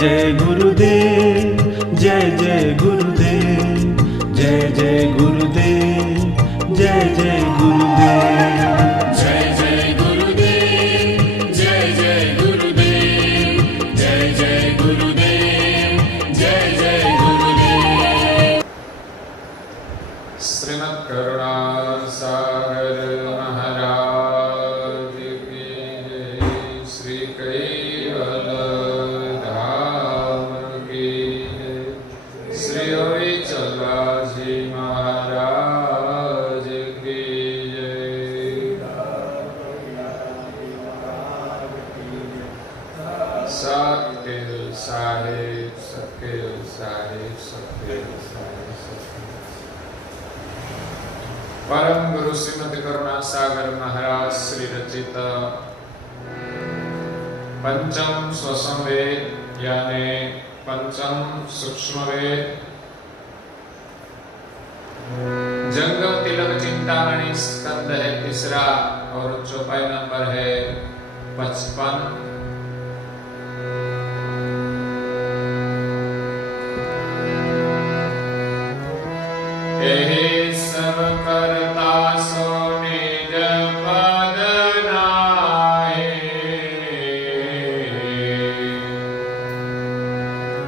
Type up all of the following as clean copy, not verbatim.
जय गुरुदेव, जय जय गुरुदेव, जय जय गुरुदेव, जय जय गुरुदेव। जय जय गुरुदेव, जय जय गुरुदेव, जय जय गुरुदेव, जय जय गुरुदेव। श्रीमद् करुणा सागर महाराज की जय। श्री कैवल धाम की जय। श्री अविचलाजी महाराज की जय। सत्य साहेब, सत्य साहेब, सत्य साहेब, सत्य। परम गुरु श्रीमद् करुणा सागर महाराज श्री रचित पंचम स्वसंवेद यानी पंचम सूक्ष्म वेद जंगम तिलक चिंतामणि स्कंद है तीसरा और चौपाई नंबर है 55। एहि सब करता सो निज पद नाहि,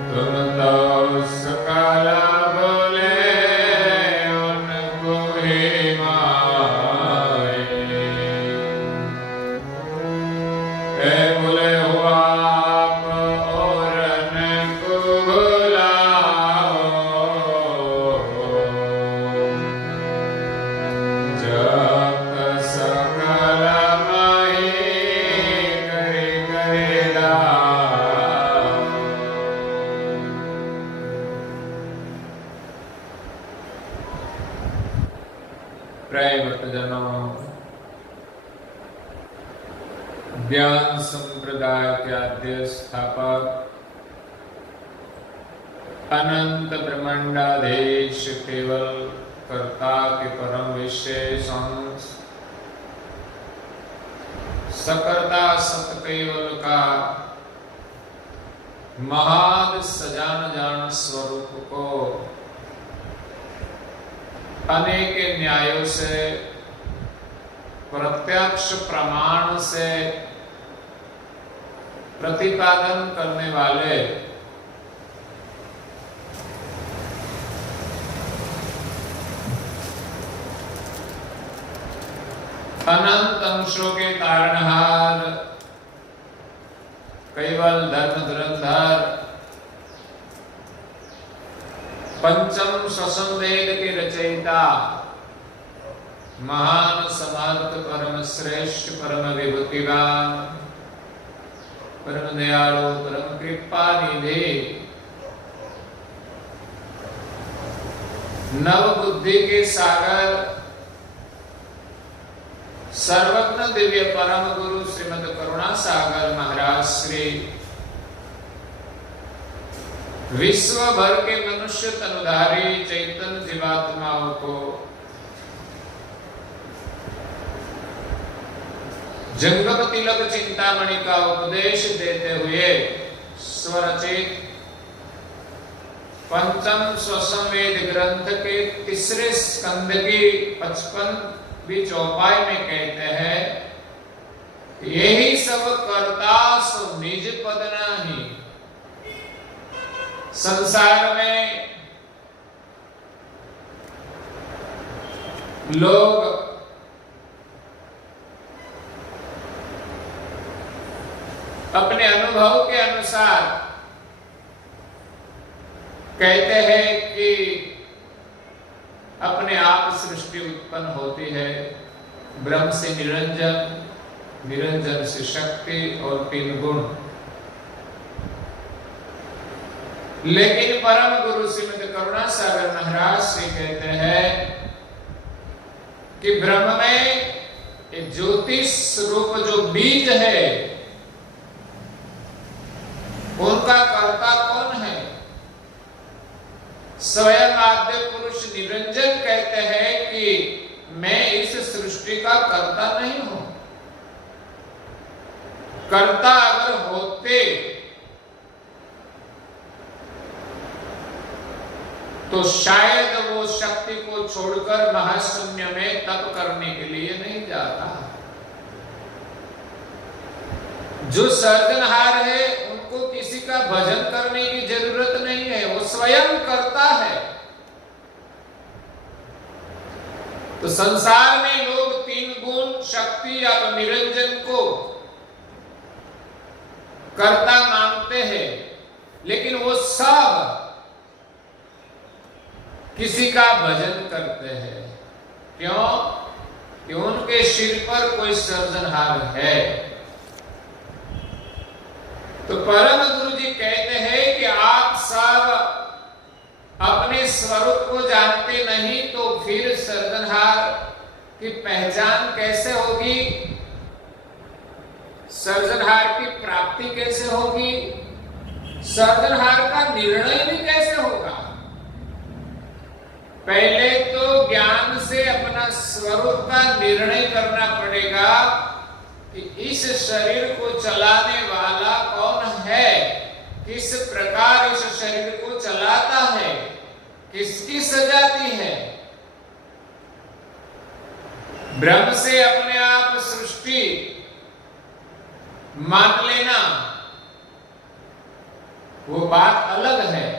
तुम तो सकल बोले उनको ही माहि। ए बोले हो आप और को बुलाओ, जप सकल माहि करे करे लाओ। प्रिय भक्तजनों, ज्ञान संप्रदाय के आद्य स्थापक अनंत ब्रह्मांडाधीश केवल कर्ता के परम विशेष अंश सकर्ता सत केवल का महान सजान जान स्वरूप को अनेक न्यायों से प्रत्यक्ष प्रमाण से प्रतिपादन करने वाले अनंत अंशों के तारणहार केवल धर्म धुरंधर पंचम स्वसंवेद के रचयिता महान समर्थ परम श्रेष्ठ परम विभूतिवान परम दयालु परम कृपा निधि नव बुद्धि के सागर सर्वज्ञ दिव्य परम गुरु श्रीमद् करुणा सागर महाराज श्री विश्व भर के मनुष्य तनुधारी चैतन्य जीवात्माओं को जंगम तिलक चिंतामणि का उपदेश देते हुए स्वरचित पंचम स्वसंवेद ग्रंथ के तीसरे स्कंद की 55वीं चौपाई में कहते हैं, यही सब कर्ता सो निज पद नाहि। संसार में लोग अपने अनुभव के अनुसार कहते हैं कि अपने आप सृष्टि उत्पन्न होती है। ब्रह्म से निरंजन, निरंजन से शक्ति और 3 गुण। लेकिन परम गुरु श्रीमद् करुणा सागर महाराज से कहते हैं कि ब्रह्म में एक ज्योतिष रूप जो बीज है उनका कर्ता कौन है? स्वयं आद्य पुरुष निरंजन कहते हैं कि मैं इस सृष्टि का कर्ता नहीं हूं। कर्ता अगर होते तो शायद वो शक्ति को छोड़कर महाशून्य में तप करने के लिए नहीं जाता। जो सर्जनहार है उनको किसी का भजन करने की जरूरत नहीं है, वो स्वयं करता है। तो संसार में लोग तीन गुण शक्ति या तो निरंजन को कर्ता मानते हैं, लेकिन वो सब किसी का भजन करते हैं। क्यों? कि उनके सिर पर कोई सर्जनहार है। तो परम गुरु जी कहते हैं कि आप सब अपने स्वरूप को जानते नहीं तो फिर सर्जनहार की पहचान कैसे होगी, सर्जनहार की प्राप्ति कैसे होगी, सर्जनहार का निर्णय भी कैसे होगा। पहले तो ज्ञान से अपना स्वरूप का निर्णय करना पड़ेगा कि इस शरीर को चलाने वाला कौन है, किस प्रकार इस शरीर को चलाता है, किसकी सजाती है। ब्रह्म से अपने आप सृष्टि मान लेना वो बात अलग है।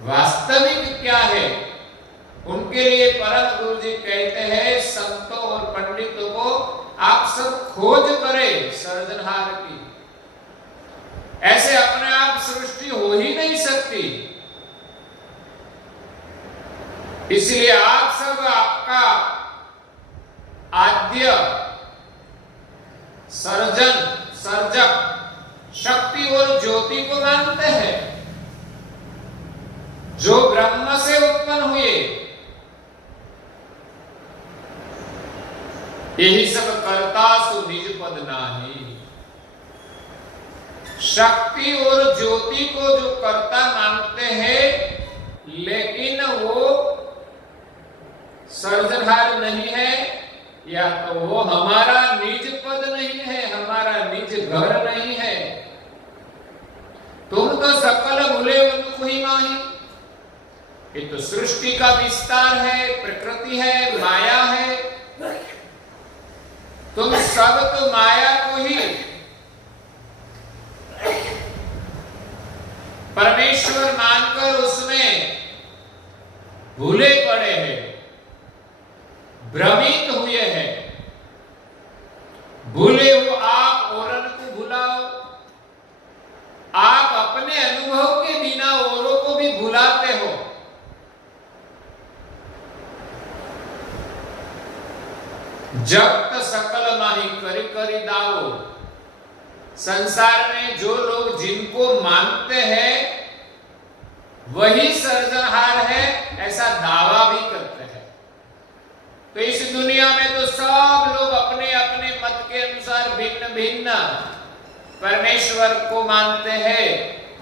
वास्तविक क्या है, उनके लिए परम गुरु जी कहते हैं संतों और पंडितों को आप सब खोज करें सर्जनहार की। ऐसे अपने आप सृष्टि हो ही नहीं सकती। इसलिए आप सब आपका आद्य सर्जन सर्जक शक्ति और ज्योति को मानते हैं, जो ब्रह्म से उत्पन्न हुए। यही सब कर्ता सो निज पद नाही। शक्ति और ज्योति को जो कर्ता मानते हैं, लेकिन वो सर्जनहार नहीं है, या तो वो हमारा निज पद नहीं है, हमारा निज घर नहीं है। तुम तो सकल भूले उनको ही माही। ये तो सृष्टि का विस्तार है, प्रकृति है, माया है। तुम सब तो माया को ही परमेश्वर मानकर उसमें भूले पड़े हैं, भ्रमित हुए हैं। भूले हो आप औरन को भुलाओ। आप अपने अनुभव के बिना औरों को भी भुलाते हो। जब सकल माही करी करी दावो। संसार में जो लोग जिनको मानते हैं वही सर्जनहार है, ऐसा दावा भी करते हैं। तो इस दुनिया में तो सब लोग अपने अपने मत के अनुसार भिन्न भिन्न परमेश्वर को मानते हैं।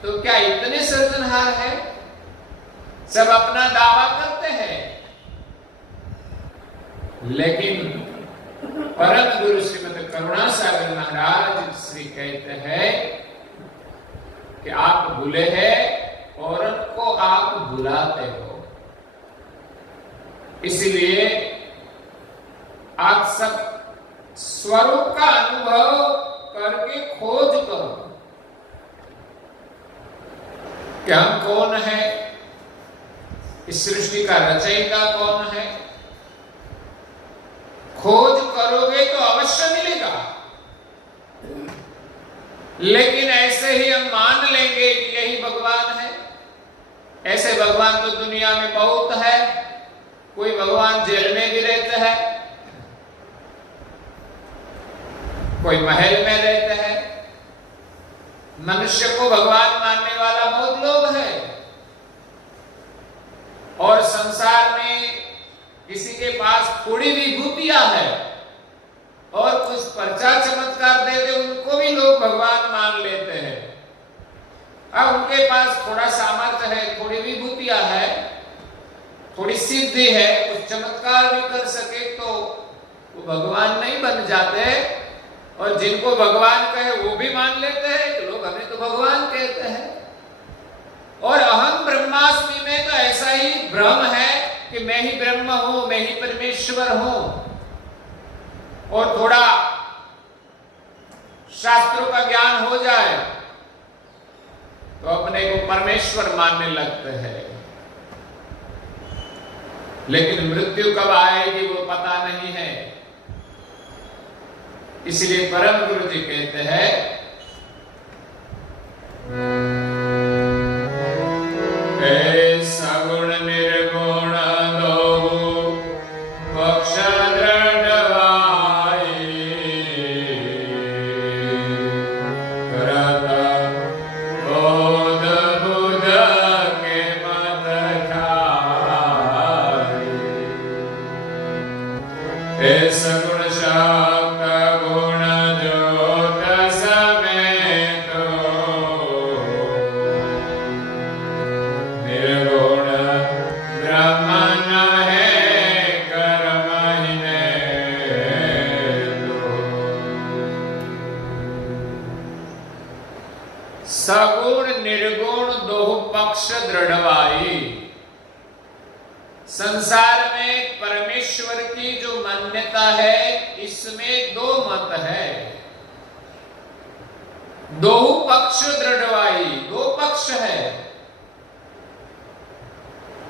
तो क्या इतने सर्जनहार है? सब अपना दावा करते हैं, लेकिन परम गुरु श्रीमद करुणासागर महाराज श्री कहते हैं कि आप भूले हैं और उनको आप भुलाते हो। इसलिए आप सब स्वरूप का अनुभव करके खोज करो कि हम कौन है, इस सृष्टि का रचयिता कौन है। खोज करोगे तो अवश्य मिलेगा, लेकिन ऐसे ही हम मान लेंगे कि यही भगवान है। ऐसे भगवान तो दुनिया में बहुत है। कोई भगवान जेल में भी रहते हैं, कोई महल में रहते हैं। मनुष्य को भगवान मानने वाला बहुत लोग हैं। और संसार में किसी के पास थोड़ी विभूतियां है और कुछ पर्चा चमत्कार दे दे, उनको भी लोग भगवान मान लेते हैं। अब उनके पास थोड़ा सामर्थ्य है, थोड़ी विभूतियां है, थोड़ी सिद्धि है, कुछ चमत्कार भी कर सके तो वो भगवान नहीं बन जाते। और जिनको भगवान कहे वो भी मान लेते हैं कि लोग हमें तो भगवान कहते हैं। और अहम ब्रह्मास्मि में तो ऐसा ही भ्रम है कि मैं ही ब्रह्म हूं, मैं ही परमेश्वर हूं। और थोड़ा शास्त्रों का ज्ञान हो जाए तो अपने को परमेश्वर मानने लगते हैं, लेकिन मृत्यु कब आएगी वो पता नहीं है। इसलिए परम गुरु जी कहते हैं, सगुण निर्गुण दो पक्ष दृढ़वाई, करत बोध बुध के मत खाई। सगुण शब्द गुण ज्योत समेत, निर्गुण ब्रह्म न है कर्म ही नेतो। सगुण निर्गुण दो पक्ष दृढ़वाई। संसार में परमेश्वर की जो मान्यता है इसमें दो मत है, दो पक्ष दृढ़वाई, दो पक्ष है।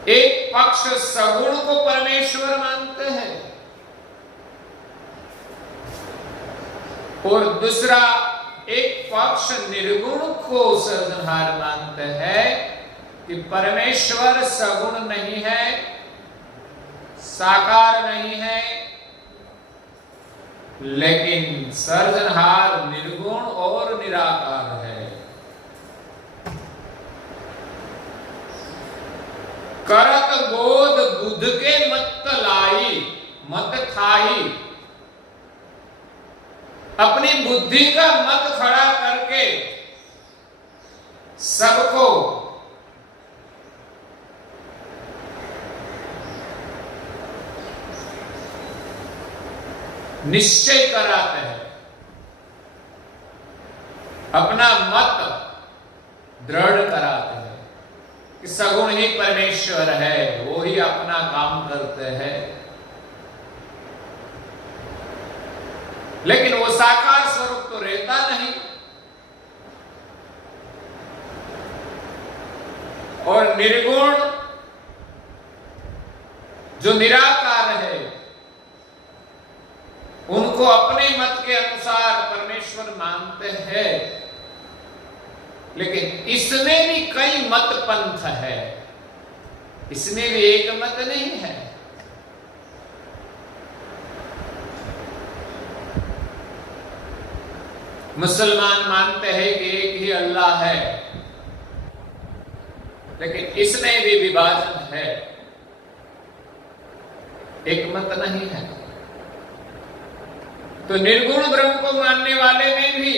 एक पक्ष सगुण को परमेश्वर मानते हैं और दूसरा एक पक्ष निर्गुण को सर्जनहार मानते हैं कि परमेश्वर सगुण नहीं है, साकार नहीं है, लेकिन सर्जनहार निर्गुण और निराकार है। करत बोध बुध के मत लाई, मत खाई। अपनी बुद्धि का मत खड़ा करके सबको निश्चय कराते हैं, अपना मत दृढ़ कराते हैं कि सगुण ही परमेश्वर है, वो ही अपना काम करते हैं। लेकिन वो साकार स्वरूप तो रहता नहीं, और निर्गुण जो निराकार है उनको अपने मत के अनुसार परमेश्वर मानते हैं। लेकिन इसमें भी कई मत पंथ है, इसमें भी एक मत नहीं है। मुसलमान मानते हैं कि एक ही अल्लाह है, लेकिन इसमें भी विभाजन है, एक मत नहीं है। तो निर्गुण ब्रह्म को मानने वाले में भी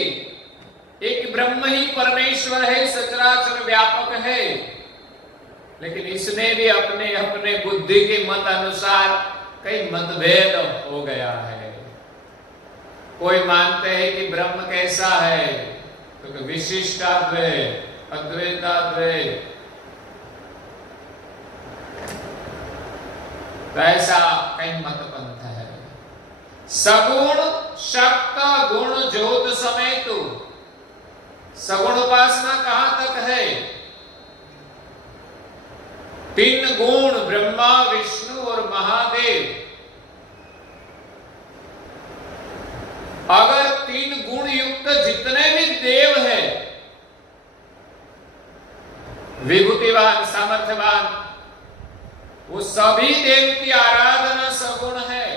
एक ब्रह्म ही परमेश्वर है, सचराचर व्यापक है, लेकिन इसमें भी अपने अपने बुद्धि के मत अनुसार कई मतभेद हो गया है। कोई मानते हैं कि ब्रह्म कैसा है, तो विशिष्टाद्वैत, अद्वैताद्वैत, तो ऐसा कई मत पंथ है। सगुण शक्त गुण ज्योत समेत, सगुण उपासना कहां तक है? तीन गुण ब्रह्मा विष्णु और महादेव। अगर तीन गुण युक्त जितने भी देव है, विभूतिवान सामर्थ्यवान, वो सभी देव की आराधना सगुण है,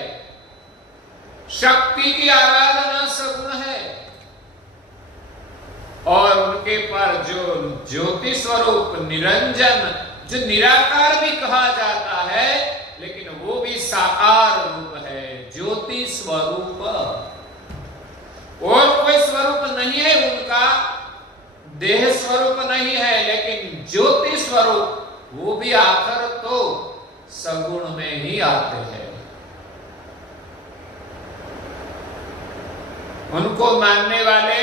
शक्ति की आराधना सगुण है, और उनके पर जो ज्योति स्वरूप निरंजन, जो निराकार भी कहा जाता है, लेकिन वो भी साकार रूप है, ज्योति स्वरूप। और कोई स्वरूप नहीं है उनका, देह स्वरूप नहीं है, लेकिन ज्योति स्वरूप, वो भी आखिर तो सगुण में ही आते हैं। उनको मानने वाले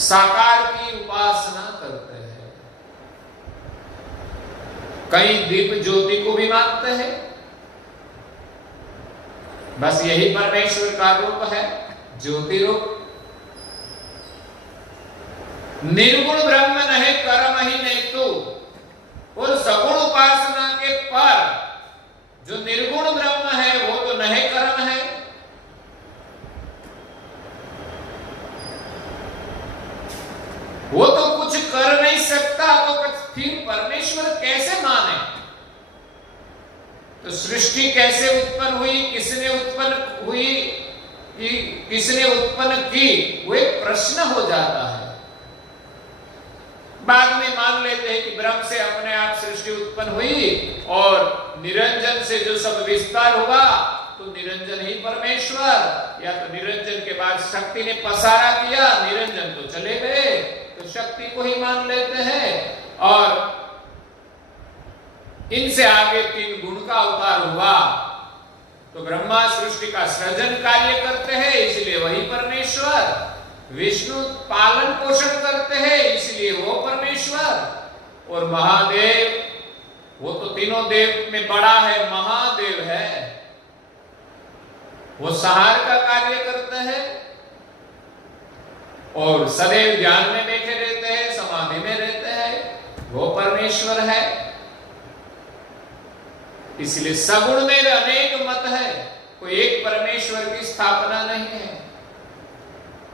साकार की उपासना करते हैं, कई दीप ज्योति को भी मानते हैं। बस यही परमेश्वर का रूप है, ज्योति रूप। निर्गुण ब्रह्म नहीं कर्म ही नहीं तो, और सगुण उपासना के पर जो निर्गुण ब्रह्म है वो तो नहीं कर्म है। वो तो कुछ कर नहीं सकता, तो फिर परमेश्वर कैसे माने? तो सृष्टि कैसे उत्पन्न हुई, किसने उत्पन्न हुई, कि किसने उत्पन्न की, वो एक प्रश्न हो जाता है। बाद में मान लेते हैं कि ब्रह्म से अपने आप सृष्टि उत्पन्न हुई और निरंजन से जो सब विस्तार हुआ, तो निरंजन ही परमेश्वर, या तो निरंजन के बाद शक्ति ने पसारा किया, निरंजन तो चले गए, तो शक्ति को ही मान लेते हैं। और इनसे आगे 3 गुण का अवतार हुआ, तो ब्रह्मा सृष्टि का सृजन कार्य करते हैं, इसलिए वही परमेश्वर। विष्णु पालन पोषण करते हैं, इसलिए वो परमेश्वर। और महादेव, वो तो तीनों देव में बड़ा है, महादेव है, वो संहार का कार्य करते हैं और सदैव ध्यान में बैठे रहते हैं, समाधि में रहते हैं, वो परमेश्वर है। इसलिए सगुण में अनेक मत है, कोई एक परमेश्वर की स्थापना नहीं है।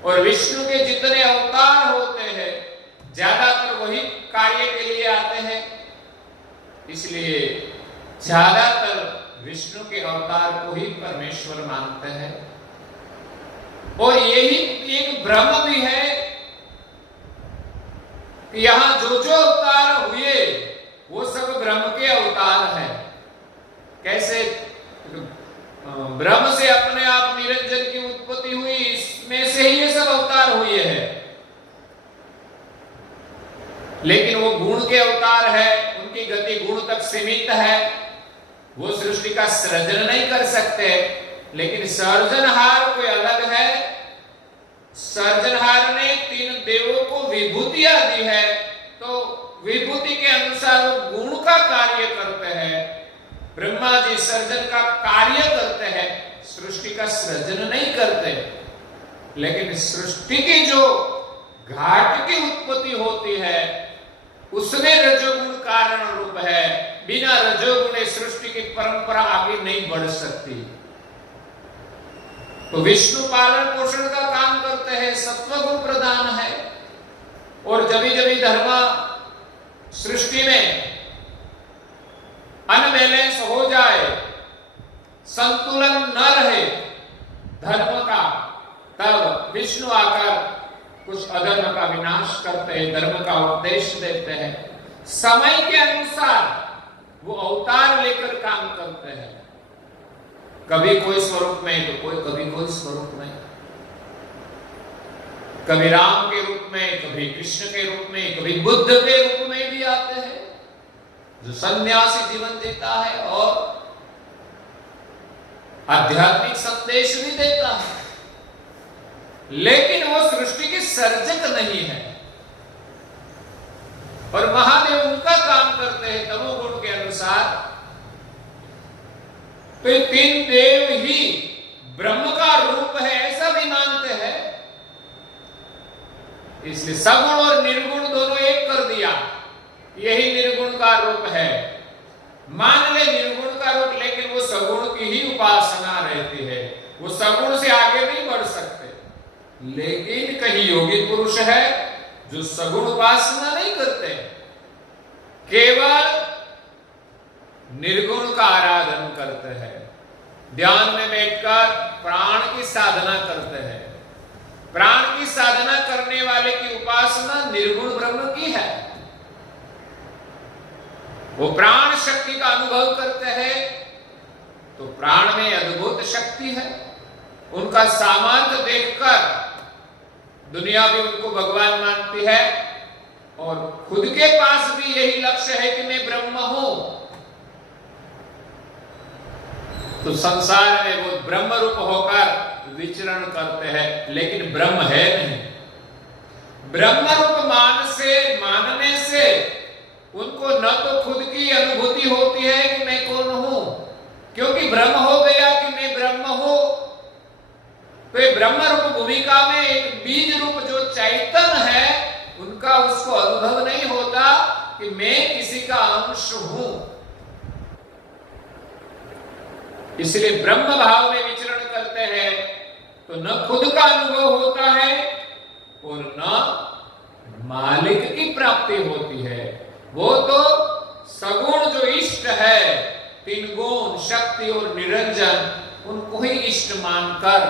और विष्णु के जितने अवतार होते हैं, ज्यादातर वही कार्य के लिए आते हैं, इसलिए ज्यादातर विष्णु के अवतार को ही परमेश्वर मानते हैं। और यही एक भ्रम भी है कि यहां जो जो अवतार हुए वो सब ब्रह्म के अवतार हैं। कैसे? ब्रह्म से अपने आप निरंजन की उत्पत्ति हुई, इसमें से ही ये सब अवतार हुए हैं। लेकिन वो गुण के अवतार है, उनकी गति गुण तक सीमित है, वो सृष्टि का सृजन नहीं कर सकते। लेकिन सर्जनहार कोई अलग है। सर्जनहार ने 3 देवों को विभूतियां दी है, तो विभूति के अनुसार वो गुण का कार्य करते हैं। ब्रह्मा जी सर्जन का कार्य करते हैं, सृष्टि का सृजन नहीं करते। लेकिन सृष्टि की जो घाट की उत्पत्ति होती है, उसमें रजोगुण कारण रूप है। बिना रजोगुण सृष्टि की परंपरा आगे नहीं बढ़ सकती। तो विष्णु पालन पोषण का काम करते हैं, सत्वगुण प्रधान है। और जभी जभी धर्म सृष्टि में अनबैलेंस हो जाए, संतुलन न रहे धर्म का, तब विष्णु आकर कुछ अधर्म का विनाश करते हैं, धर्म का उपदेश देते हैं। समय के अनुसार वो अवतार लेकर काम करते हैं, कभी कोई स्वरूप में तो कोई कभी कोई स्वरूप में, कभी राम के रूप में, कभी कृष्ण के रूप में, कभी बुद्ध के रूप में भी आते हैं, जो सन्यासी जीवन देता है और आध्यात्मिक संदेश भी देता है। लेकिन वो सृष्टि के सर्जक नहीं है। और महादेव उनका काम करते हैं तमोगुण के अनुसार। तो ये 3 देव ही ब्रह्म का रूप है, ऐसा भी मानते हैं। इसलिए सगुण और निर्गुण दोनों एक कर दिया, यही निर्गुण का रूप है। मान ले निर्गुण का रूप, लेकिन वो सगुण की ही उपासना रहती है, वो सगुण से आगे नहीं बढ़ सकते। लेकिन कहीं योगी पुरुष है जो सगुण उपासना नहीं करते, केवल निर्गुण का आराधन करते हैं, ध्यान में बैठकर प्राण की साधना करते हैं। प्राण की साधना करने वाले की उपासना निर्गुण ब्रह्म की है। वो प्राण शक्ति का अनुभव करते हैं, तो प्राण में अद्भुत शक्ति है। उनका सामर्थ्य देखकर दुनिया भी उनको भगवान मानती है, और खुद के पास भी यही लक्ष्य है कि मैं ब्रह्म हूं। तो संसार में वो ब्रह्म रूप होकर विचरण करते हैं, लेकिन ब्रह्म है नहीं। ब्रह्म रूप मानने से उनको न तो खुद की अनुभूति होती है कि मैं कौन हूं, क्योंकि ब्रह्म हो गया कि मैं ब्रह्म हूं, तो ये ब्रह्म रूप भूमिका में एक बीज रूप जो चैतन्य है उनका उसको अनुभव नहीं होता कि मैं किसी का अंश हूं। इसलिए ब्रह्म भाव में विचरण करते हैं तो न खुद का अनुभव होता है और न मालिक की प्राप्ति होती है। वो तो सगुण जो इष्ट है, तीन गुण शक्ति और निरंजन, उनको ही इष्ट मानकर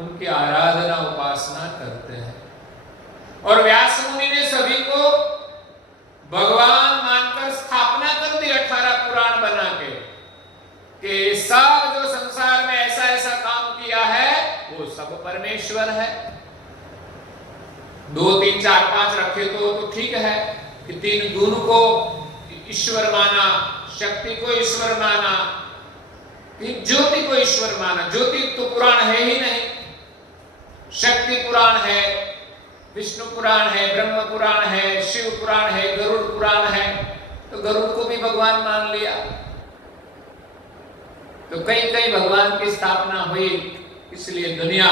उनकी आराधना उपासना करते हैं। और व्यास मुनि ने सभी को भगवान मानकर स्थापना कर दी 18 पुराण बना के कि सब जो संसार में ऐसा ऐसा काम किया है वो सब परमेश्वर है। 2 3 4 5 रखे तो ठीक है कि 3 गुण को ईश्वर माना, शक्ति को ईश्वर माना, ज्योति को ईश्वर माना। ज्योति तो पुराण है ही नहीं, शक्ति पुराण है, विष्णु पुराण है, ब्रह्म पुराण है, शिव पुराण है, गरुड़ पुराण है, तो गरुड़ को भी भगवान मान लिया। तो कहीं कहीं भगवान की स्थापना हुई, इसलिए दुनिया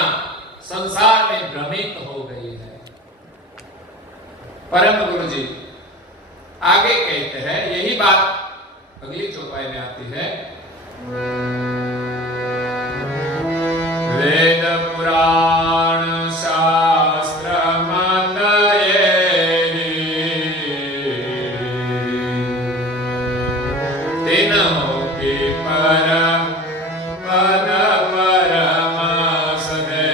संसार में भ्रमित हो गई है। परम गुरु जी आगे कहते हैं, यही बात अगली चौपाई में आती है। वेद पुराण शास्त्र मंदये तीनों के परम पद परम सदे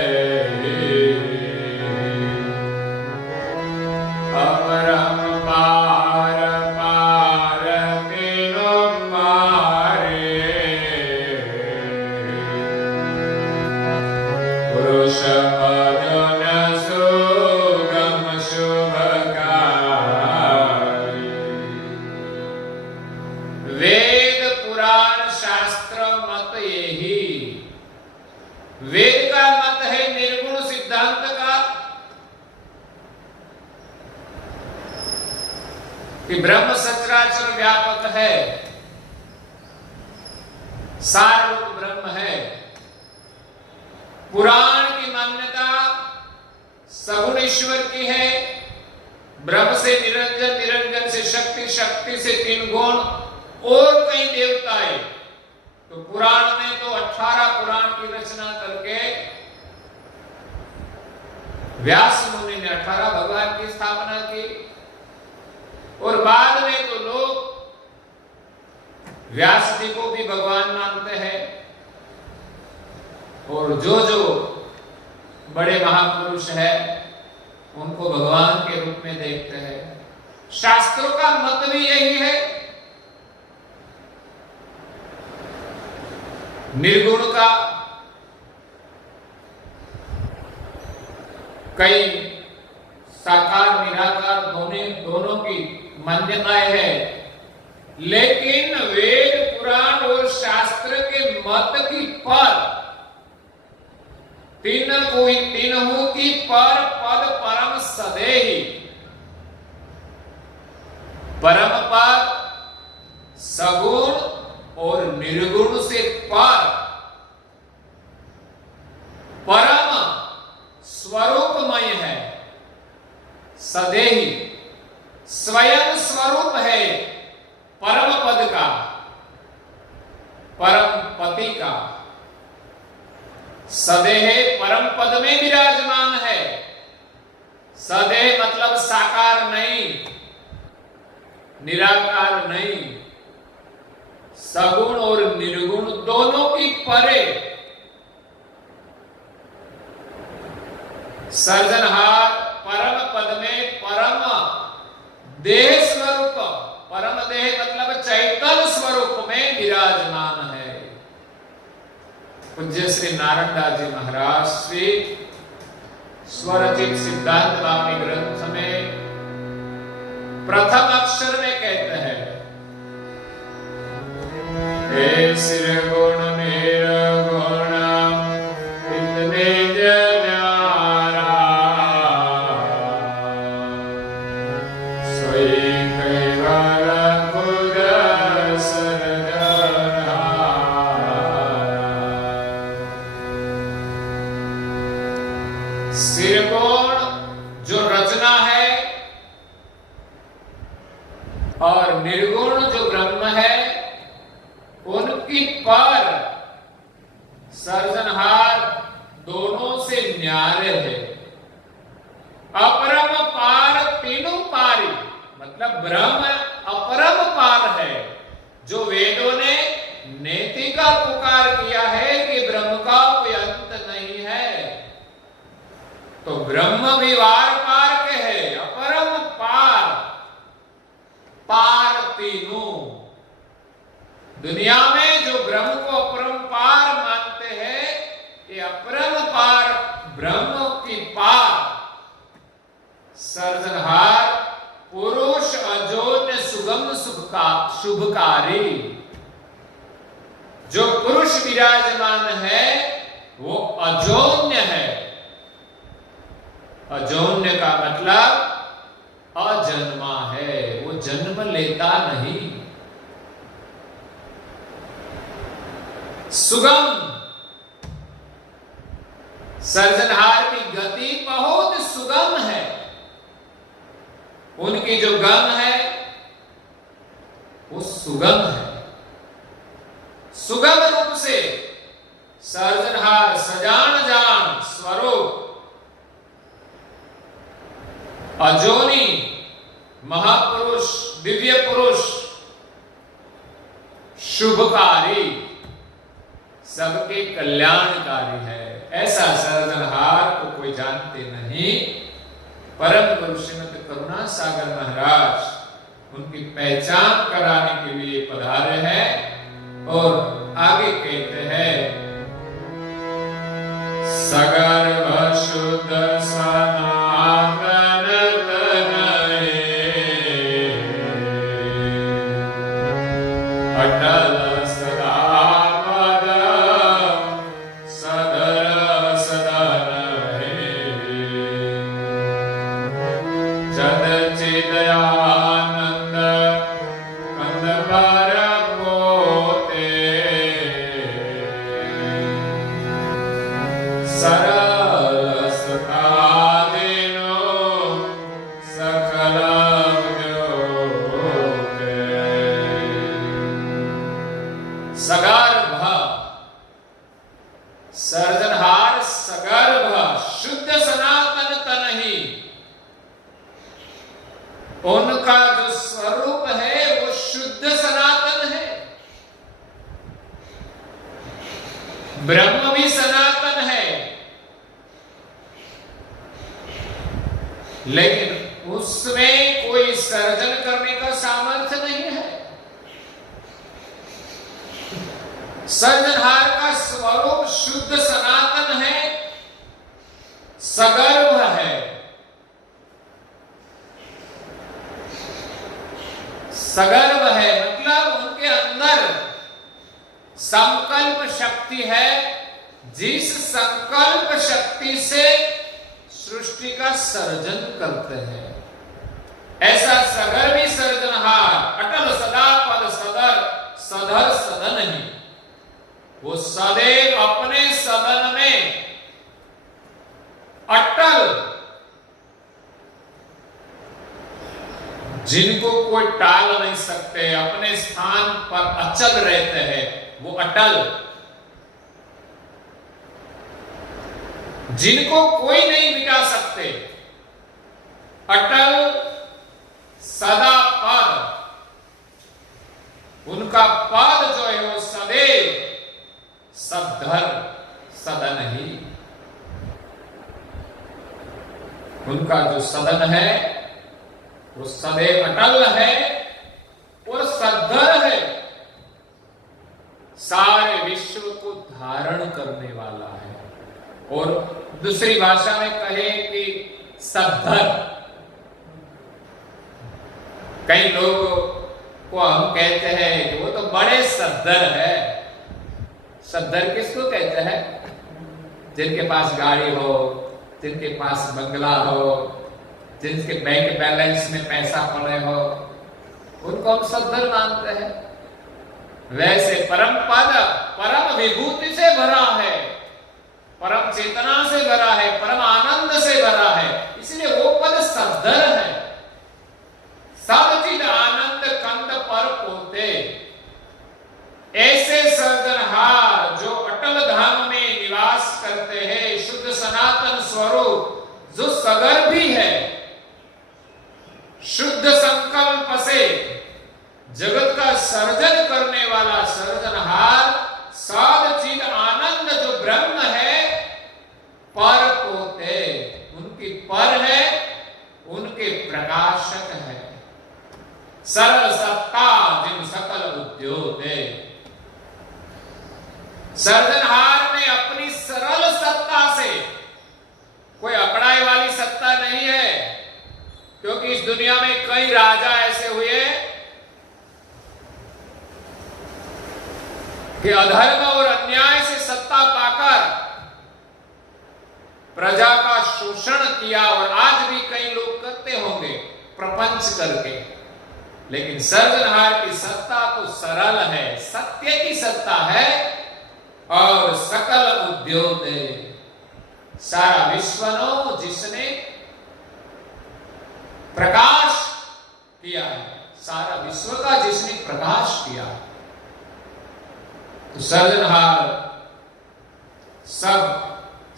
अपरम पार पार तीनों पारे पुरुष अर्जुन सुगम शुभकारी। वेद पुराण शास्त्र मत यही, वेद का मत है निर्गुण सिद्धांत का कि ब्रह्म सचराचर व्यापक है, सार रूप ब्रह्म है। पुराण की मान्यता सगुण ईश्वर की है, ब्रह्म से निरंजन, निरंजन से शक्ति, शक्ति से 3 गुण और कई देवताएं। तो पुराण में तो 18 पुराण की रचना करके व्यास मुनि ने 18 भगवान की स्थापना की, और बाद में तो लोग व्यास जी को भी भगवान मानते हैं, और जो जो बड़े महापुरुष हैं उनको भगवान के रूप में देखते हैं। शास्त्रों का मत भी यही है, निर्गुण का कई साकार निराकार दोनों की मान्यताएं है, लेकिन वेद पुराण और शास्त्र के मत की पर तीनों की पर पद परम सदेही, परम पद सगुण और निर्गुण से पर परम स्वरूपमय है। सदेही स्वयं स्वरूप है परम पद का, परम पति का। सदेह परम पद में विराजमान है। सदेह मतलब साकार नहीं, निराकार नहीं, सगुण और निर्गुण दोनों की परे सर्जनहार परम पद में परम देह स्वरूप, परम देह मतलब चैतन्य स्वरूप में विराजमान है। पूज्य श्री नारायण दास जी महाराज श्री स्वरचित सिद्धांत वामी ग्रंथ में प्रथम अक्षर में कहते हैं, हे सिरगुण निर्गुण इतने जन्यारा क्योंकि पर सर्जनहार दोनों से न्यारे है। अपरम पार तीनों पारी, मतलब ब्रह्म अपरम पार है। जो वेदों ने नेति का पुकार किया है कि ब्रह्म का कोई अंत नहीं है, तो ब्रह्म भी वार पार के है, अपरम पार, पार तीनों। दुनिया में जो ब्रह्म को अपरंपार मानते हैं, ये अपरंपार ब्रह्म की पार सर्जनहार पुरुष अजोन्य सुगम शुभकारी। जो पुरुष विराजमान है वो अजोन्य है। अजोन्य का मतलब अजन्मा है, वो जन्म लेता नहीं। सुगम, सर्जनहार की गति बहुत सुगम है। उनकी जो गम है वो सुगम है। सुगम रूप से सर्जनहार सजान जान स्वरूप अजोनी महापुरुष दिव्य पुरुष शुभकारी सबके कल्याणकारी है। ऐसा सर्जनहार को कोई जानते नहीं। परम गुरु श्रीमद करुणा सागर महाराज उनकी पहचान कराने के लिए पधारे हैं और आगे कहते हैं, सगर शुद्ध सनातन तनये अटल सर्जनहार सगर्भ शुद्ध सनातन तन ही। उनका जो स्वरूप है वो शुद्ध सनातन है। ब्रह्म भी सनातन है, लेकिन उसमें कोई सर्जन करने का सामर्थ्य नहीं है। सर्जनहार का स्वरूप शुद्ध सनातन है, सगर्भ है। सगर्भ है मतलब उनके अंदर संकल्प शक्ति है, जिस संकल्प शक्ति से सृष्टि का सर्जन करते हैं। ऐसा सगर्भी सर्जनहार अटल सदा पद सदर सधर सदन ही। वो सदैव अपने सदन में अटल, जिनको कोई टाल नहीं सकते, अपने स्थान पर अचल रहते हैं, वो अटल। जिनको कोई नहीं मिटा सकते, अटल सदा पद। उनका पद जो है वो सदैव सद्धर सदन ही। उनका जो सदन है वो सदैव अटल है और सद्धर है। सारे विश्व को धारण करने वाला है। और दूसरी भाषा में कहे कि सद्धर। कई लोगों को हम कहते हैं कि वो तो बड़े सद्धर है। सद्धर किसको कहते हैं? जिनके पास गाड़ी हो, जिनके पास बंगला हो, जिनके बैंक बैलेंस में पैसा पड़े हो, उनको हम सद्धर मानते हैं। वैसे परम पद परम विभूति से भरा है, परम चेतना से भरा है, परम आनंद से भरा है, इसलिए वो पद सद्धर है। सब चीज आनंद कंद पर पोते। ऐसे सर्जनहार जो अटल धाम में निवास करते हैं, शुद्ध सनातन स्वरूप जो सगर भी है, शुद्ध संकल्प से जगत का सर्जन करने वाला सर्जनहार, साध चिद आनंद जो ब्रह्म है, पर पोते उनकी पर है, उनके प्रकाशक है। सरल सत्ता जिन सकल उद्योग है। सर्जनहार में अपनी सरल सत्ता से, कोई अकड़ाई वाली सत्ता नहीं है, क्योंकि इस दुनिया में कई राजा ऐसे हुए कि अधर्म और अन्याय से सत्ता पाकर प्रजा का शोषण किया, और आज भी कई लोग करते होंगे प्रपंच करके। लेकिन सर्जनहार की सत्ता तो सरल है, सत्य की सत्ता है और सकल उद्योग है। सारा विश्वनो जिसने प्रकाश किया है, सारा विश्व का जिसने प्रकाश किया, तो सर्जनहार सब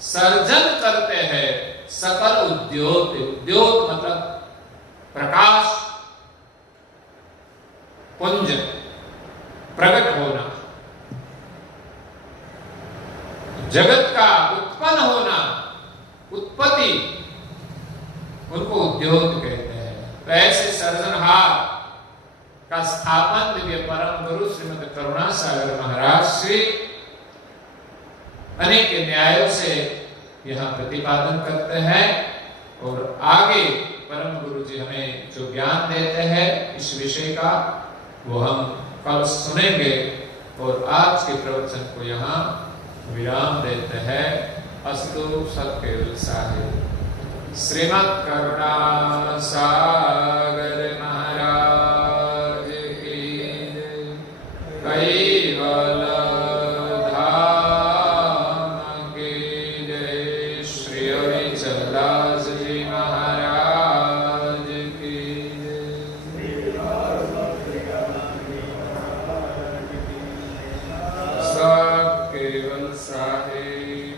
सर्जन करते हैं सकल उद्योग। उद्योग मतलब प्रकाश पुंज, प्रकट होना, जगत का उत्पन्न होना, उत्पत्ति, उनको उद्योग कहते हैं। तो ऐसे सर्जनहार का स्थापन दिव्य परम गुरु श्रीमद करुणासागर महाराज श्री अनेक न्यायों से यहाँ प्रतिपादन करते हैं, और आगे परम गुरु जी हमें जो ज्ञान देते हैं इस विषय का, वो हम कल सुनेंगे। और आज के प्रवचन को यहाँ विराम देते हैं। अस्तु सत्केवल साहिब श्रीमद् करुणा सागर महाराज की जय। कैवल धाम की जय। श्री हरिचंदास जी महाराज की जय। सब केवल साहिब